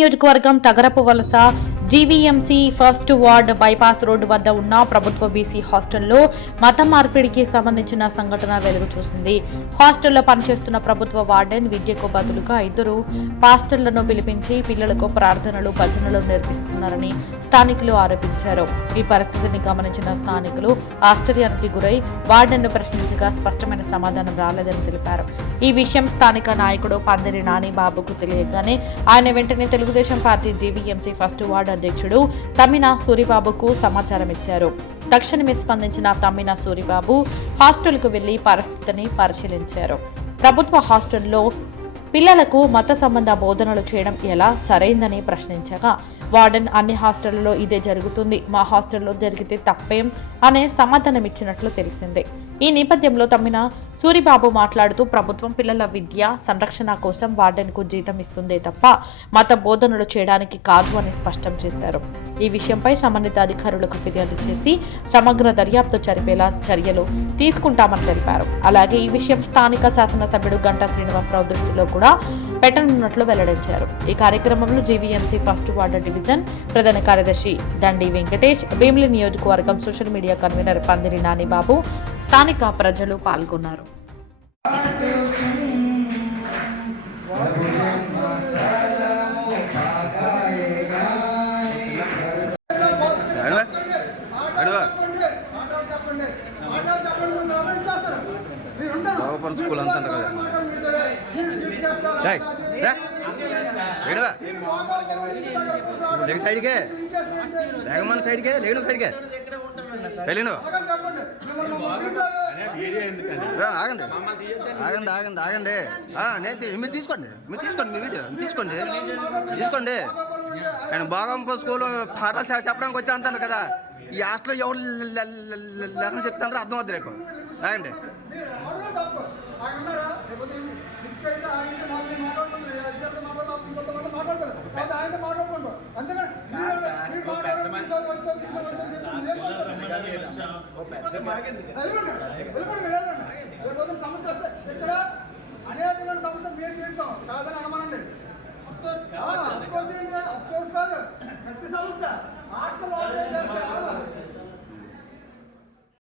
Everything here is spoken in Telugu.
నియోజకవర్గం Tagarapu Valasa GVMC first ward bypass road వద్ద ఉన్న ప్రభుత్వ బీసీ హాస్టల్లో మత మార్పిడికి సంబంధించిన సంఘటన వెలుగు చూసింది హాస్టల్లో పనిచేస్తున్న ప్రభుత్వ వార్డెన్ విద్యకు బదులుగా ఇద్దరు పాస్టర్లను పిలిపించి పిల్లలకు ప్రార్థనలు భజనలు నేర్పిస్తున్నారని స్థానికులు ఆరోపించారు. ఈ పరిస్థితిని గమనించిన స్థానికులు ఆశ్చర్యానికి గురై వార్డెన్ను ప్రశ్నించగా స్పష్టమైన సమాధానం రాలేదని తెలిపారు. ఈ విషయం స్థానిక నాయకుడు పందిరి నాని బాబుకు తెలియగానే ఆయన వెంటనే Telugu Desam party GVMC first ward అధ్యక్షుడు తమ్మిన సూరిబాబుకు సమాచారం ఇచ్చారు. తక్షణమే స్పందించిన తమ్మిన సూరిబాబు హాస్టల్కు వెళ్ళి పరిస్థితిని పరిశీలించారు. ప్రభుత్వ హాస్టల్లో పిల్లలకు మత సంబంధ బోధనలు చేయడం ఎలా సరైందని ప్రశ్నించగా వార్డెన్ అన్ని హాస్టళ్ళలో ఇదే జరుగుతుంది. మా హాస్టల్లో జరిగితే తప్పేం? అనే సమాధానం ఇచ్చినట్లు తెలిసిందే. ఈ నేపథ్యంలో తమ్మిన సూరిబాబు మాట్లాడుతూ ప్రభుత్వం పిల్లల విద్య సంరక్షణ కోసం వార్డెన్కు జీతం ఇస్తుందే తప్ప మత బోధనలు చేయడానికి కాదు అని స్పష్టం చేశారు. ఈ విషయంపై సంబంధిత అధికారులకు ఫిర్యాదు చేసి సమగ్ర దర్యాప్తు జరిపేలా చర్యలు తీసుకుంటామని తెలిపారు. అలాగే ఈ విషయం స్థానిక శాసనసభ్యుడు గంటా శ్రీనివాసరావు దృష్టిలో కూడా పెట్టనున్నట్లు వెల్లడించారు. ఈ కార్యక్రమంలో జీవీఎంసీ ఫస్ట్ వార్డు డివిజన్ ప్రధాన కార్యదర్శి దండి వెంకటేష్ భీమిలి నియోజకవర్గం సోషల్ మీడియా కన్వీనర్ పందిరి నానిబాబు స్థానిక ప్రజలు పాల్గొన్నారు. ఎడవా స్కూల్ అంతా కదా సైడ్కే లేకమన్న సైడ్కే లేను సైడ్కే వెళ్ళిను రా, ఆగండి. ఆగండి ఆగండి ఆగండి. నేను మీరు తీసుకోండి. మీరు తీసుకోండి మీరు వీడియో. తీసుకోండి. తీసుకోండి. ఆయన బాగా స్కూల్ పాఠాలు చెప్పడానికి వచ్చా అంటాను కదా. ఈ హాస్టల్లో ఎవరు లేకుండా చెప్తాను అర్థం అవుతుంది రేపు. ఆగండి. సమస్య అనేది సమస్య మేము తీర్చాం కాదని